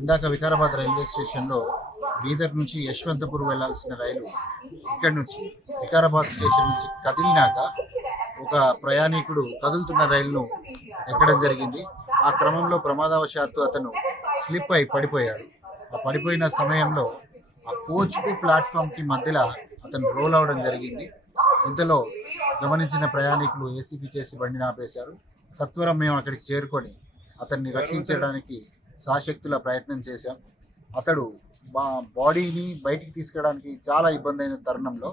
ఇందాక వికారాబాద్ రైల్వే స్టేషన్లో బీదర్ నుంచి యశ్వంతపూర్ వెళ్లాల్సిన రైలు ఇక్కడి నుంచి వికారాబాద్ స్టేషన్ నుంచి కదిలినాక ఒక ప్రయాణికుడు కదులుతున్న రైలును ఎక్కడం జరిగింది. ఆ క్రమంలో ప్రమాదవశాత్తు అతను స్లిప్ అయి పడిపోయాడు. ఆ పడిపోయిన సమయంలో ఆ కోచ్కు ప్లాట్ఫామ్కి మధ్యలో అతను రోల్ అవడం జరిగింది. ఇంతలో గమనించిన ప్రయాణికులు ఏసీపీ చేసి బండిని ఆపేశారు. సత్వరం మేము అక్కడికి చేరుకొని అతన్ని రక్షించడానికి సాశక్తుల ప్రయత్నం చేశాం. అతడు బాడీని బయటికి తీసుకురావడానికి చాలా ఇబ్బంది అయిన తరుణంలో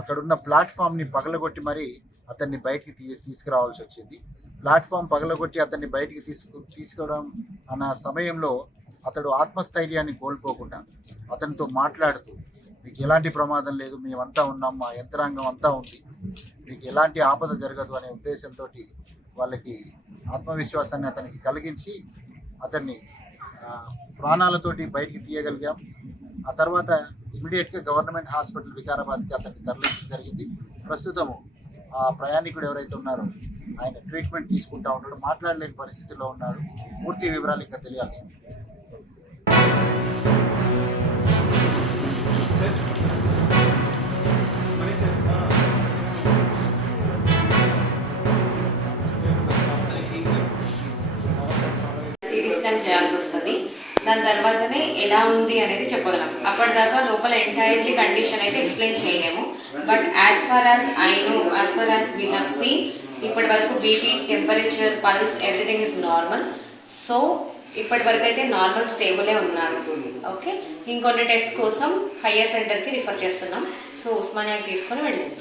అక్కడున్న ప్లాట్ఫామ్ని పగలగొట్టి మరీ అతన్ని బయటికి తీసుకురావాల్సి వచ్చింది. ప్లాట్ఫామ్ పగలగొట్టి అతన్ని బయటికి తీసుకోవడం అన్న సమయంలో అతడు ఆత్మస్థైర్యాన్ని కోల్పోకుండా అతనితో మాట్లాడుతూ, మీకు ఎలాంటి ప్రమాదం లేదు, మేమంతా ఉన్నాం, మా యంత్రాంగం అంతా ఉంది, మీకు ఎలాంటి ఆపద జరగదు అనే ఉద్దేశంతో వాళ్ళకి ఆత్మవిశ్వాసాన్ని అతనికి కలిగించి అతన్ని ప్రాణాలతోటి బయటికి తీయగలిగాం. ఆ తర్వాత ఇమీడియట్గా గవర్నమెంట్ హాస్పిటల్ వికారాబాద్కి అతన్ని తరలించడం జరిగింది. ప్రస్తుతము ఆ ప్రయాణికుడు ఎవరైతే ఉన్నారో ఆయన ట్రీట్మెంట్ తీసుకుంటూ ఉన్నాడు, మాట్లాడలేని పరిస్థితిలో ఉన్నాడు. పూర్తి వివరాలు ఇంకా తెలియాల్సి ఉంది. సిటీ స్కాన్ చేయాల్సి వస్తుంది. దాని తర్వాతనే ఎలా ఉంది అనేది చెప్పగలం. అప్పటిదాకా లోపల ఎంటైర్లీ కండిషన్ అయితే ఎక్స్ప్లెయిన్ చేయలేము. But as far as I know, as far as we have seen, ఇప్పటి వరకు BP, temperature, pulse everything is normal. So ఇప్పటి వరకు అయితే నార్మల్ స్టేబులే ఉన్నారు. ఓకే, ఇంకొన్ని టెస్ట్ కోసం హయ్యర్ సెంటర్కి రిఫర్ చేస్తున్నాం. సో ఉస్మానియాకి తీసుకొని వెళ్ళండి.